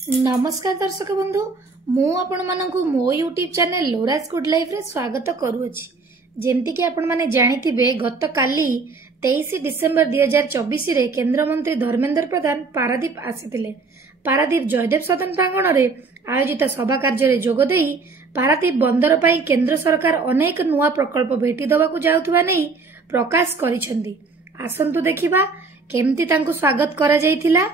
नमस्कार दर्शक बंधु मु आपण मानकु मो यूट्यूब चैनल लोराज गुड लाइफ रे स्वागत करूछि। जेमती कि आपण माने जानिथिबे गत काली 23 डिसेंबर 2024 रे केंद्र मंत्री धर्मेंद्र प्रधान पारादीप आसीथिले। पारादीप जयदेव सदन प्रांगण रे आयोजित सभा कार्य रे जोग देई पारादीप बंदर पई केंद्र सरकार अनेक नुआ प्रकल्प भेटी दबाकू जाउथबा नै प्रकाश करिसेंती। आसंतु देखिबा केमती तांकु स्वागत करा जायथिला।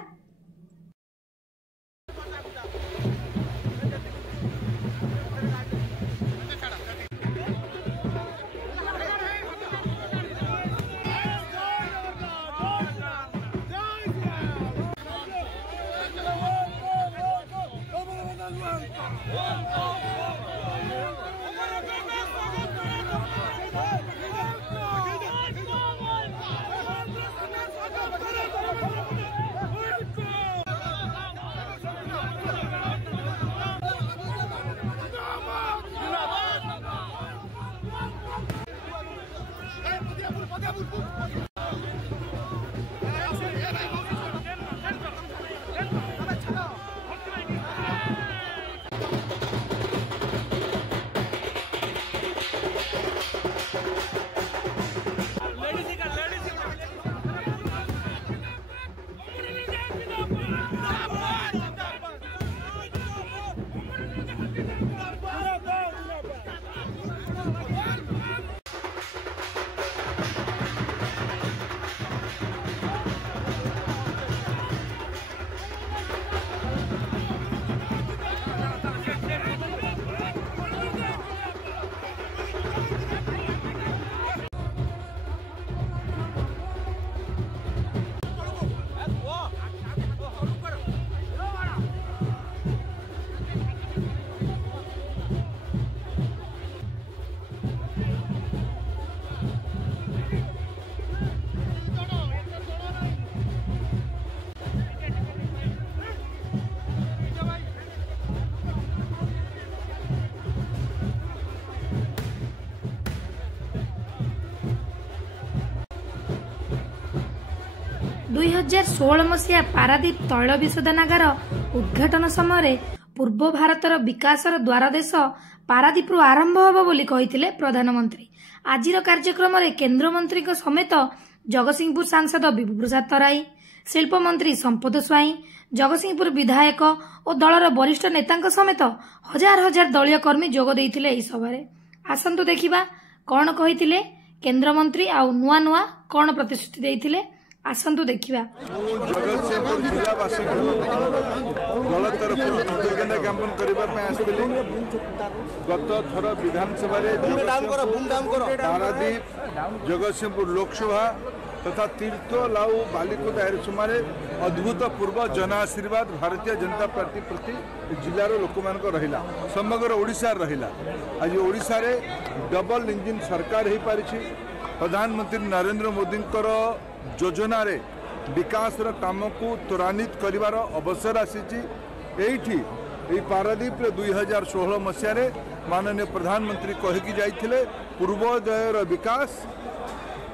2016 मसीहा पारादीप तैल विशोधनागार उद्घाटन समय पूर्व भारतर विकासर द्वारदेश पारादीप आरंभ होब बोली कहिथिले प्रधानमंत्री। आजिर कार्यक्रम रे केंद्र मंत्री समेत जगतसिंहपुर सांसद विभू प्रसाद तराई, शिल्प मंत्री संपद स्वाई, जगतसिंहपुर विधायक और दलर वरिष्ठ नेता समेत हजार हजार दलीय कर्मी जोग देइथिले एही सभारे। आसंतु देखिबा कोन कहिथिले केंद्र मंत्री आ नुआ नुआ कोन प्रतिश्रुति देइथिले। आसंतु देखिबा जगतसिंहपुर जिलावासी दल तरफ कृतज्ञता ज्ञापन करने गत थर विधानसभा पारादीप जगतसिंहपुर लोकसभा तथा तीर्थलाऊ बालिकुद एरसुमार अद्भुतपूर्व जन आशीर्वाद भारतीय जनता पार्टी प्रति जिलार लोक मान रहा समग्र ओडिशा रहा। आज ओडिशा रे डबल इंजिन सरकार हो पारी। प्रधानमंत्री नरेंद्र मोदी योजना रे विकास काम को त्वरान्वित कर अवसर आसी पारादीप 2016 मसीह माननीय प्रधानमंत्री कहीकि जाइथिले पूर्वोदयर विकास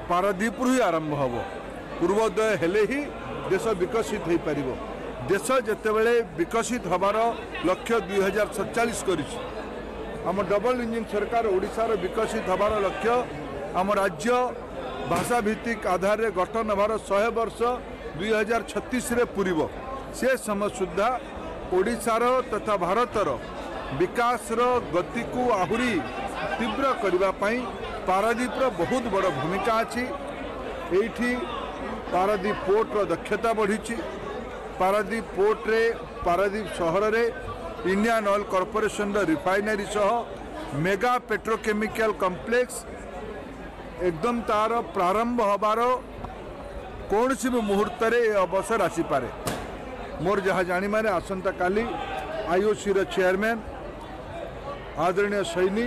पारादीप ही आरंभ हम। पूर्वोदय हेले ही देश विकसित हो पार। देश जितेबले विकसित हबार लक्ष्य 2047 कर डबल इंजिन सरकार ओडिशार विकसित हबार लक्ष्य आम राज्य भाषा भित्तिक आधार रे गठन हबार 100 वर्ष 2036 रे पूरीब। से समय सुधा ओडिशार तथा भारतर विकास गति को आहुरी तीव्र करने पारादीप बहुत बड़ भूमिका अच्छी। एठी पारादीप पोर्ट दक्षता बढ़ी। पारादीप पोर्ट रे पारादीप सहर रे इंडियन ऑयल कॉर्पोरेशन रिफाइनरी सह मेगा पेट्रोकेमिकल कॉम्प्लेक्स एकदम तार प्रारंभ हबार कौन सी भी मुहूर्त रे अवसर आसीपे। मोर जहाँ जानिमारे आसंता काली आईओसी रो चेयरमैन आदरणीय सैनी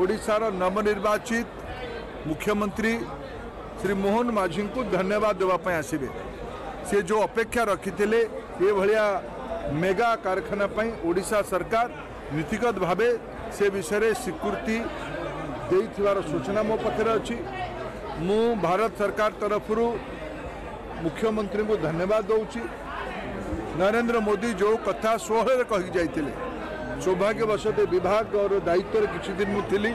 ओडिशार नवनिर्वाचित मुख्यमंत्री श्री मोहन माझी को धन्यवाद देवाई आसबे। से जो अपेक्षा रखिथिले ये भलिया मेगा कारखाना ओडिशा सरकार नीतिगत भावे से विषय स्वीकृति देइथिवार सूचना मो पाखे अच्छी। मु भारत सरकार तरफ मुख्यमंत्री को धन्यवाद दूची। नरेंद्र मोदी जो कथा 16 कही जाइए सौभाग्यवश विभाग और दायित्व किसी दिन मुझी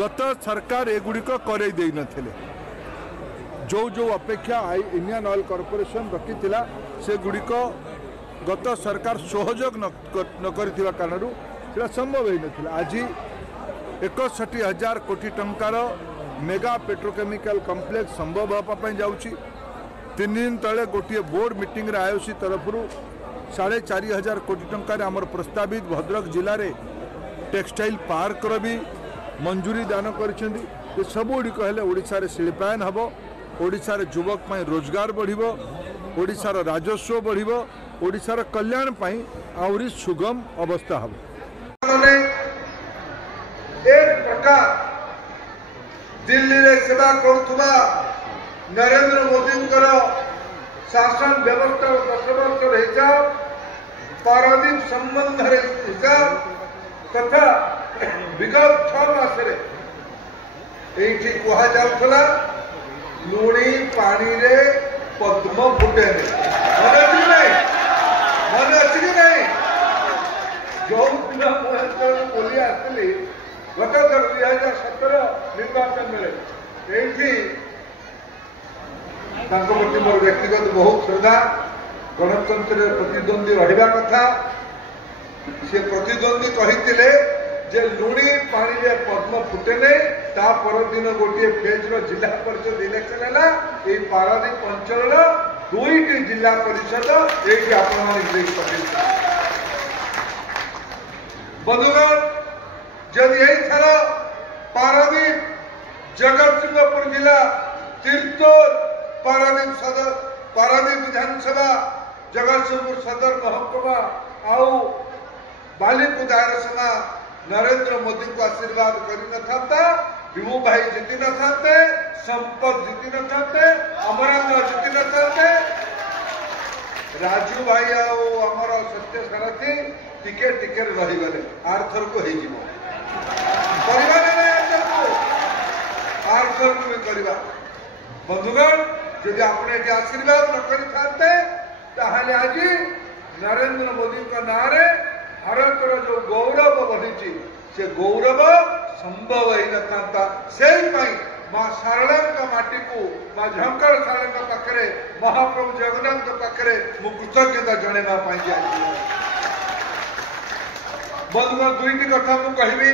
गत सरकार एगुड़िक करई दे नथिले जो जो अपेक्षा इंडियन ऑयल कॉर्पोरेशन रखी से गुड़िक गत सरकार सहयोग न करथिबा कारणरू सेटा संभव हो नथिला। आज 61,000 कोटी टंकार मेगा पेट्रोकेमिकल कॉम्प्लेक्स संभव होगा जाउची। 3 दिन तले गोटे बोर्ड मीटिंग आईओसी तरफ 4,500 कोटी टंकार आमर प्रस्तावित भद्रक जिले में टेक्सटाइल पार्क भी मंजूरी दान कर सबुड़िक ओडिशा रे शिल्पायन हम ओडिशा रे युवक पई रोजगार बढ़िबो ओडिशा रो राजस्व बढ़िबो ओडिशा रो कल्याण पई आउरी सुगम अवस्था हम एक प्रकार दिल्ली रे सेवा करुवा नरेंद्र मोदी शासन व्यवस्था 10 वर्ष हिसाब पारादीप संबंध हिसाब तथा विगत 6 मास ये कह जाऊला लुणी पानी रे पद्म फुटे मन अच्छी नहीं जो दिन बोली आसली गत 2017 निर्वाचन मेले ये प्रति मोर व्यक्तिगत बहुत श्रद्धा गणतंत्र प्रतिद्वंदी रहा कथा से प्रतिद्वंदी कही जे लुणी पानी रे पद्म फुटे ता परदिन गोटे फेज जिला परिषद इलेक्शन है ये पारादीप अंचल 2टी जिला परिषद ये बंधुगण जब यही थर पारादीप जगतसिंहपुर जिला तीर्तोल पारादीप सदर पारादीप विधानसभा जगतसिंहपुर सदर महकुमा आउ बालीपुर दायरसभा नरेंद्र मोदी को आशीर्वाद कर विभू भाई जीति न था संपत जीति न था अमरेंद्र जीति न था राजू भाई आमर सत्य सारथी टिके टिके रहीगले आरथर को आरथर को भी करवा बंधुगण यदि आपने आशीर्वाद न करते आज नरेंद्र मोदी ना भारत जो गौरव बढ़ी से गौरव संभव ही न से माँ शारदा माटी को माँ झंकर शारदा पाखे महाप्रभु जगन्नाथ पाखे मु कृतज्ञता जनवाई जाए बंधुगण 2टी कथा मुझे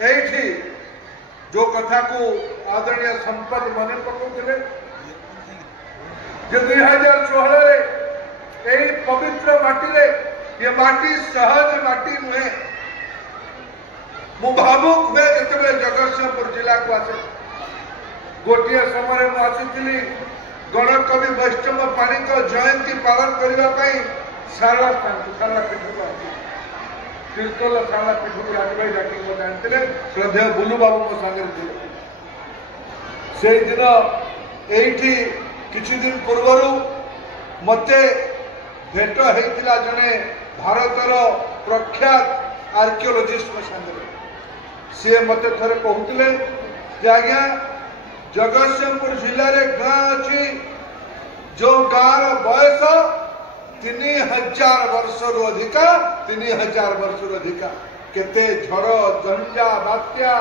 ये जो कथा को आदरणीय संपद मन पकाउले 2016 यही पवित्र माटी ये माटी सहज माटी नुहे मु भावुक हुए जिते जगतसिंहपुर जिला को आसे गोटे समय मुझी गणकवि वैष्णव पाणी जयंती पालन करने सारला पीठ को तीर्तोल सारला पीठ को राजभाई डाक जानते श्रद्धेय बुलू बाबू मो सागर से दिन ये किछि दिन पूर्वर मते भेट होता जड़े भारतर प्रख्यात आर्किओलोजिस्ट सागर सी मत थे कहते आज्ञा जगतसिंहपुर जिले में गाँ अच्छी जो गाँव बयस 3000 वर्ष रु अधिका 3000 वर्ष रु अधिका केते झड़ झंझा बात्या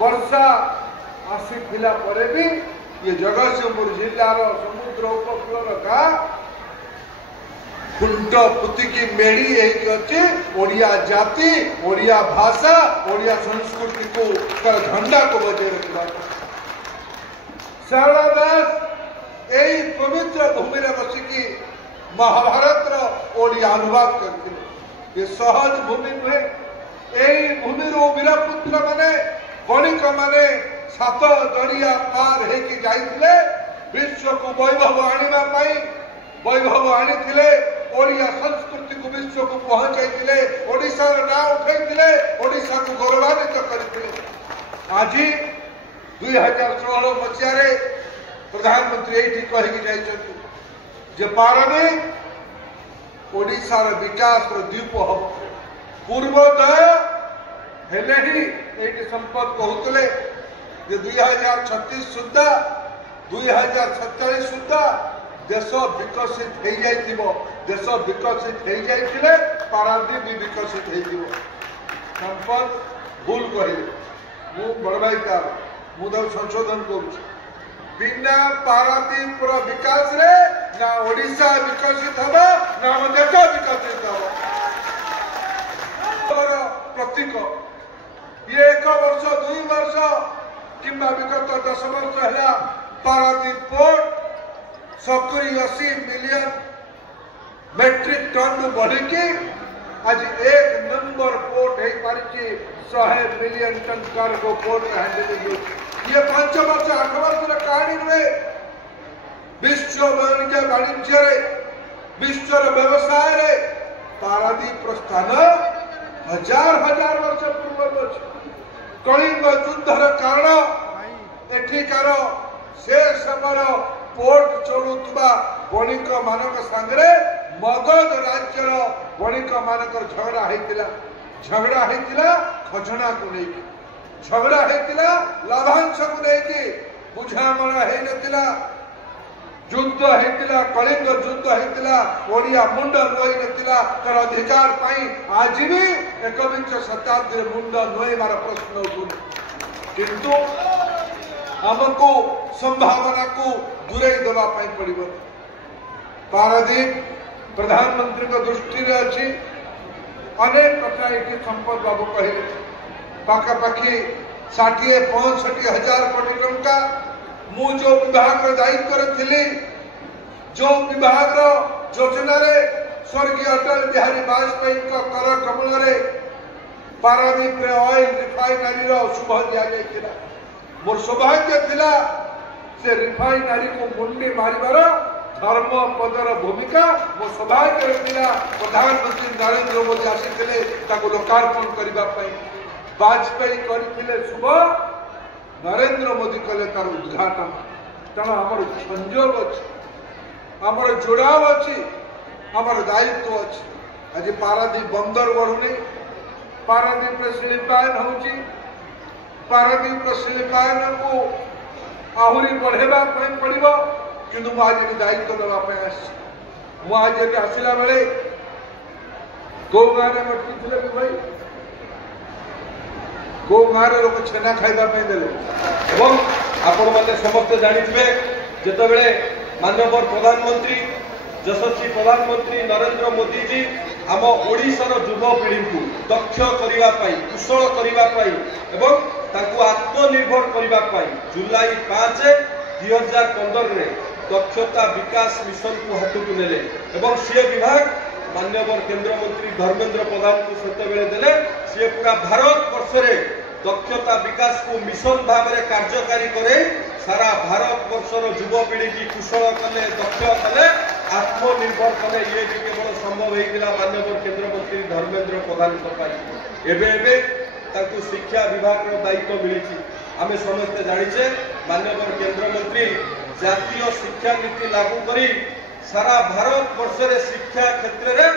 वर्षा आसीला भी ये जगतसिंहपुर जिलार समुद्र उपकूल गाँ खुंट पुतिकी मेड़ी अच्छे ओडिया जाति ओडिया भाषा ओडिया संस्कृति को झंडा को बजाय रखा शारदा दास यही पवित्र भूमि में बसिकी महाभारत ओडिया अनुवाद करते ये सहज भूमि नुहे यही भूमि वीरपुत्र माने बणिक माने 7 दरिया पार होकी जाइथिले विश्व को वैभव आनिबा वैभव आनी ओडिया संस्कृति को विश्व को पहुंचाई ओडिशा ना उठे ओडिशा को गौरवान्वित करते आज 2016 मसीह प्रधानमंत्री ये कहीकि जे पारादीप ओडिशार विकास द्वीप हम पूर्वोदय हेले ही ये संपद कहते 2036 सुधा 2047 सुधा देश विकसित हो जाइथिबो देश विकसित हो जाइथिले पारादीप भी विकसित हो संपद भूल करिले मु बड़ भाई का मुदा संशोधन करूछ बिना पारादीप विकास रे ना ओडिशा विकसित हबो ना देश विकसित हबो प्रतीक ये 1 वर्ष 2 वर्ष किंबा विगत 10 वर्ष है Paradip port 70-80 million metric ton बढ़ी आज 1 नंबर पोर्ट है पारी 100 million ton cargo port handling ये 5 वर्ष 8 वर्ष कहानी नुहे विश्व वाणिज्य विश्व व्यवसाय पारादीप स्थान हजार हजार वर्ष पूर्व कलिंग युद्धर कारण एठिकार से समय पोर्ट चलुवा बणिक मानक सांगरे मगध राज्यर बणिक मानक झगड़ा होता खजना को लेकिन झगड़ा होता लाभांश को लेकिन बुझामणा होता युद्ध होता कलिंग युद्ध होता ओडिया मुंड नुई नथिला तर अधिकार पाई आज भी 21 शताब्दी मुंड नुईमार प्रश्न उठुन किंतु हमको संभावना को दूरे देवा पाई पड़िबो पारादीप प्रधानमंत्री को दृष्टि रे अछि अनेक कथा एक संपद बाबू कहिले पाखापाखि 60-65 हजार कोटी टंका मु जो विभाग दायित्व थी जो विभाग योजना स्वर्गीय अटल बिहारी वाजपेयी कर कमल पारादीप ऑयल रिफाइनरी शुभ दि मोर सौभाग्य थिला से रिफाइनरी को मुंडी मारिबार धर्म पदर भूमिका मो सौभाग्य थिला प्रधानमंत्री नरेंद्र मोदी आसीथिले ताको लोकार्पण करिबा पई वाजपेयी करथिले शुभ नरेंद्र मोदी कले तार उद्घाटन तेणु आमर संजोग अच्छी आमर जोड़ाव अच्छी आमर दायित्व अच्छी आज पारादीप बंदर बढ़ुनी पारादीप शिल्पायन होची पारादीप शिल्पायन को आहरी बढ़ेबा पड़ो कि आज दायित्व देवाई आज आसला बेले कौ गाँव में मटकी थे भाई को गाँव लोक छेना खाइबा देले एवं आपण माने समस्त जानिथिबे जेतेबेले माननीय प्रधानमंत्री यशस्वी प्रधानमंत्री नरेंद्र मोदी जी आम ओडिशार युवपीढ़ी को दक्ष करिबा पाई कुशल करिबा पाई एवं ताकू आत्मनिर्भर करिबा पाई जुलाई 5 2015 रे दक्षता विकास मिशन को हाथकू नेले एवं सी विभाग माननीय केंद्र मंत्री धर्मेंद्र प्रधान को सेतेबेले देले सी पूरा भारत वर्ष रे दक्षता विकास को मिशन भाव में कार्यकारी करे सारा भारत वर्षर युवपीढ़ी की कुशल कले दक्ष कले आत्मनिर्भर कले ये भी केवल संभव होता माननीय केंद्र मंत्री धर्मेंद्र प्रधान शिक्षा विभाग दायित्व मिली आम समस्ते जाचे माननीय केंद्र मंत्री जातीय शिक्षा नीति लागू करी सारा भारत वर्ष शिक्षा क्षेत्र में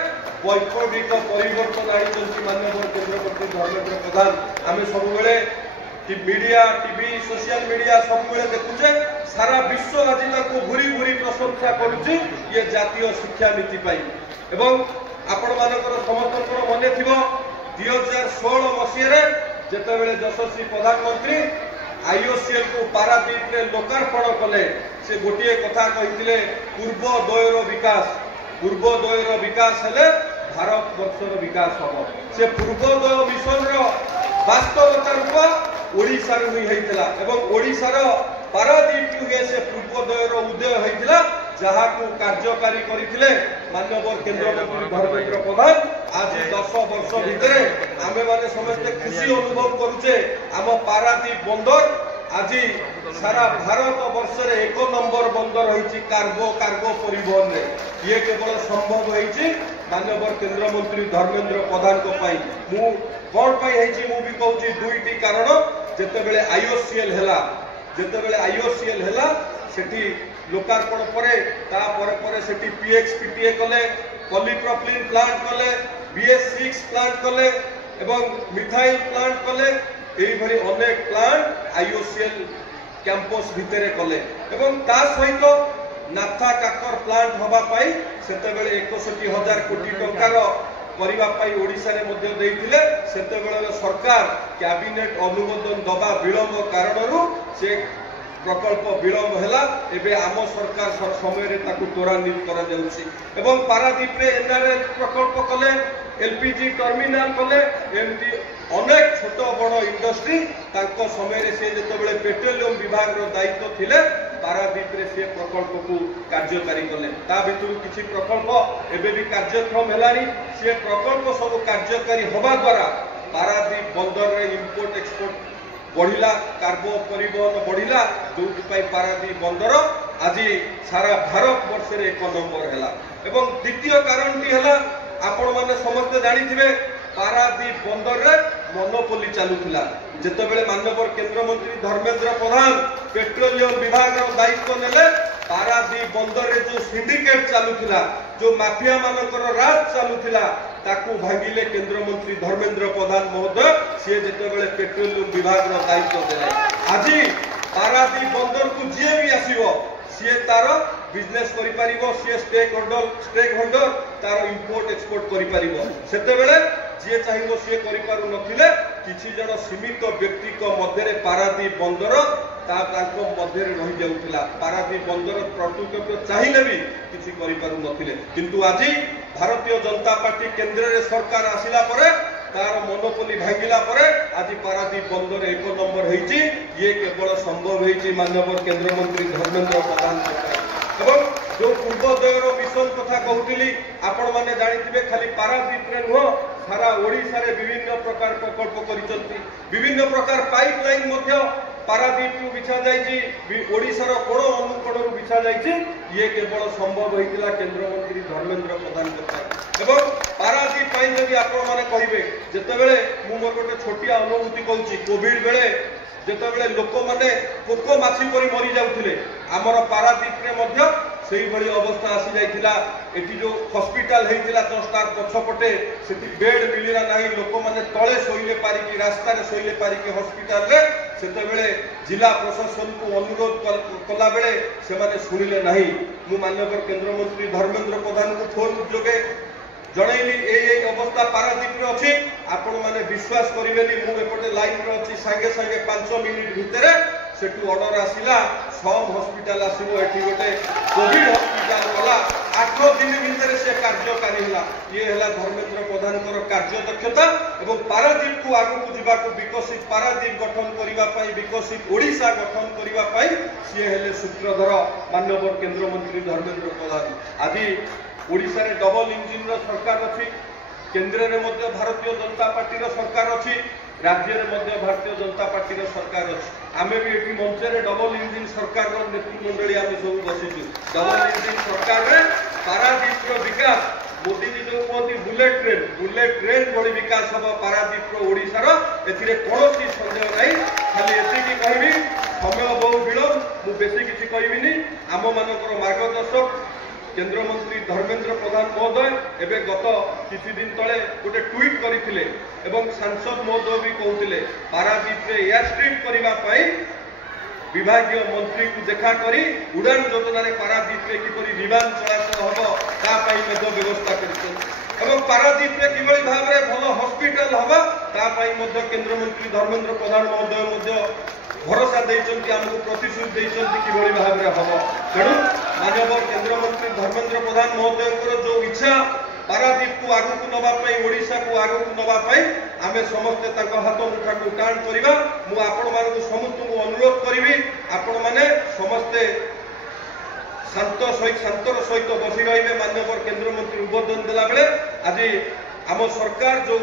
वैप्लविक परिवर्तन आनी माननीय केंद्र मंत्री धर्मेंद्र प्रधान आम सब मीडिया टीवी सोशल मीडिया सब देखुचे सारा विश्व आज भूरी भूरी प्रशंसा करुच्ची ये जातीय शिक्षा नीति एवं आपण मानकर समस्त मन थी 2016 मसीह जितेबले यशस्वी प्रधानमंत्री आईओसीएल को पारादीप में लोकार्पण कले से गोटे कथा कही पूर्वोदयर विकास हेले भारत वर्षर विकास हम से पूर्वोदय मिशन वास्तवता रूप ओडिशा एवं ओडिशार पारादीप से पूर्वोदयर उदय होता जहाँ को कार्यकारी करते माननीय केंद्र मंत्री धर्मेंद्र प्रधान आज 10 वर्ष भितर आमे माने समस्ते खुशी अनुभव करुचे आम पारादीप बंदर आज सारा भारत वर्ष रे 1 नंबर बंदर होइछि कार्गो परिवहन रे ये केवल संभव होइछि माननीय केंद्र मंत्री धर्मेंद्र प्रधान को पाई मु कोन पाई होइछि मु भी कहूछि दुईटी कारण जेतेबेले आईओसीएल हेला सेठी लोकार्पण परे सेठी पीएक्सपीटीए कले पॉलीप्रोपिलीन प्लांट कले BS6 प्लांट कले एवं मिथाइल प्लांट कले एई भरी अनेक प्लांट आईओसीएल कैंपस भितरे कले एवं ता सहित नाफ्था काकर प्लांट हवा पाई सेतेबेले 61,000 कोटी टंकार करबा पाई ओडिसा रे मध्ये देइथिले सेतेबेले सरकार कैबिनेट अनुमोदन दबा विलंब कारणरू से प्रकल्प विलंब हैला एबे आम सरकार समय रे ताकू त्वरान्वित करा जाउछि एवं पारादीप रे एनआरएल प्रकल्प कले एलपीजी टर्मिनाल कले एमती अनेक छोट बड़ इंडस्ट्री तांको समय रे से जेतेबेले पेट्रोलियम विभाग रो दायित्व थिले पारादीप रे से प्रकल्प को कार्यकारी कले ता भितरु किछि प्रकल्प एबे भी कार्यक्रम हेलानी से प्रकल्प सब कार्यकारी होबा द्वारा पारादीप बंदर रे इंपोर्ट एक्सपोर्ट बढ़िला कार्गो परिवहन बढ़िला जो पारादीप बंदर आज सारा भारत वर्ष रे 1 नंबर हैला एवं द्वितीय कारण टी हैला आपण माने समस्त जानि थिबे पारादीप बंदर रे मोनोपोली चालुथिला जेतेबेले माननीय केंद्र मंत्री धर्मेंद्र प्रधान पेट्रोलियम विभाग रो दायित्व नेले पारादीप बंदर रे जो सिंडिकेट चालुथिला जो माफिया मानकर राज चालुथिला ताकू भांगिले केंद्र मंत्री धर्मेंद्र प्रधान महोदय सी जेतेबेले पेट्रोलियम विभाग रो दायित्व देले आज पारादीप बंदर को जे भी आसीबो सी तार बिजनेस करि परिबो सी स्टेक होल्डर तार इंपोर्ट एक्सपोर्ट करि परिबो सेतेबेले जे चाहिबो सी करि पारु नथिले किछि जण सीमित व्यक्ति को मध्य पारादीप बंदर ता ताको मध्य रहि जाउथिला पारादीप बंदर प्रटुकप चाहिले भी किछि करि पारु नथिले किंतु आज भारतीय जनता पार्टी केंद्र रे सरकार आसिला परे तार मोनोपोली भांगिला परे आज पारादीप बंदर 1 नंबर होईची ये केवल संभव होईची माननीय केंद्र मंत्री धर्मेंद्र प्रधान एवं जो पूर्वोदयर मिशन कथा कहूली आपण माने जानिथिबे खाली पारादीप रे नुह सारा ओडिसा रे विभिन्न प्रकार प्रकल्प करिसंती विभिन्न प्रकार पाइपलाइन मध्य पारादीप रु बिछा जाइछि ओडिसा रो कोण अनुकोण रु बिछा जाइछि ये केवल संभव होइतिला केंद्र मंत्री धर्मेंद्र प्रधान करता एवं पारादीप पाई जदि आपण माने कहिबे जेतेबेले मु मोर गोटे छोटिया अनुभूति कहूछि कोविड बेले जेतेबेले लोक माने पोको माछी परि मरि जाउथिले हमर पारादीप रे मध्य सेही भली अवस्था आसी जाइथिला एठी जो हॉस्पिटल हेतिला 10 तार पछपटे सेठी बेड मिलिरा नाही लोक माने तळे सोइले पारि कि रास्ता रे सोइले पारि कि हॉस्पिटल रे सेतेबेले जिला प्रशासन को अनुरोध कला बेले से माने सुनिले नाही मु माननीय केंद्र मंत्री धर्मेंद्र प्रधान को फोन जोगे जणैली ए अवस्था पारादीप रे अछि आपण माने विश्वास करिवेनी मु एपटे लाइन रे अछि संगे संगे 5 मिनिट भितरे सेटू ऑर्डर आसिला सब हॉस्पिटल आसीबो एठी गोटे कोविड हॉस्पिटल वाला 8 दिन भितरे से कार्यकारी होला ये हला धर्मेंद्र प्रधान कर कार्य दक्षता एवं पारादीप को आगु को जीवा को विकसित पारादीप गठन करिवा पई विकसित ओडिसा गठन करिवा पई से हेले सूत्रधर माननीय केंद्र मंत्री धर्मेंद्र प्रधान आदि ओडिसा रे डबल इंजिन रो सरकार अछि केंद्र रे मध्ये भारतीय जनता पार्टी रो सरकार अछि राज्य रे मध्ये भारतीय जनता पार्टी रो सरकार अछि आमे भी एठी मंच रे डबल इंजिन सरकार रो नेतृत्व मंडली आमे सब बसिछु डबल इंजिन सरकार रे पारादीप रो विकास मोदी जी जो कहती बुलेट ट्रेन बड़ी विकास हम पारादीप रो ओडिसा रो एथिरे कोनोसी संदेह नाही खाली एतिकी कहबी समय बहु विलंब मु बेसी किछि कहबिनी आम मानकर मार्गदर्शक केंद्र मंत्री धर्मेंद्र प्रधान महोदय एवं गत किछि दिन तले गोटे ट्वीट करथिले एवं सांसद महोदय भी कहउथिले पारादीप रे एयर स्ट्रिप करिवा पई विभागीय मंत्री को देखा करी उड़ान योजना रे पारादीप रे किपरि विमान चलाचल हबो ता पई मध्य व्यवस्था करिसेन एवं पारादीप रे किबळी भाव रे भलो हॉस्पिटल हबो ता पई मध्य केंद्र मंत्री धर्मेंद्र प्रधान महोदय मध्य भरोसा देइचंती हमको प्रतिश्रुति देइचंती किबळी भाव रे हबो तेणु माननीय केंद्र मंत्री धर्मेंद्र प्रधान महोदय जो इच्छा पारादीप को आगु को नबा पई ओडिसा को आगु को नबा पई आमे समस्त ताको हाथ मुठा को टाण करिबा मु आपण मानकु समस्त को अनुरोध करिवि आपण माने समस्त शांतर सहित बसी रहिबे माननीय केंद्र मंत्री उद्बोधन देला बेले आज आम सरकार जो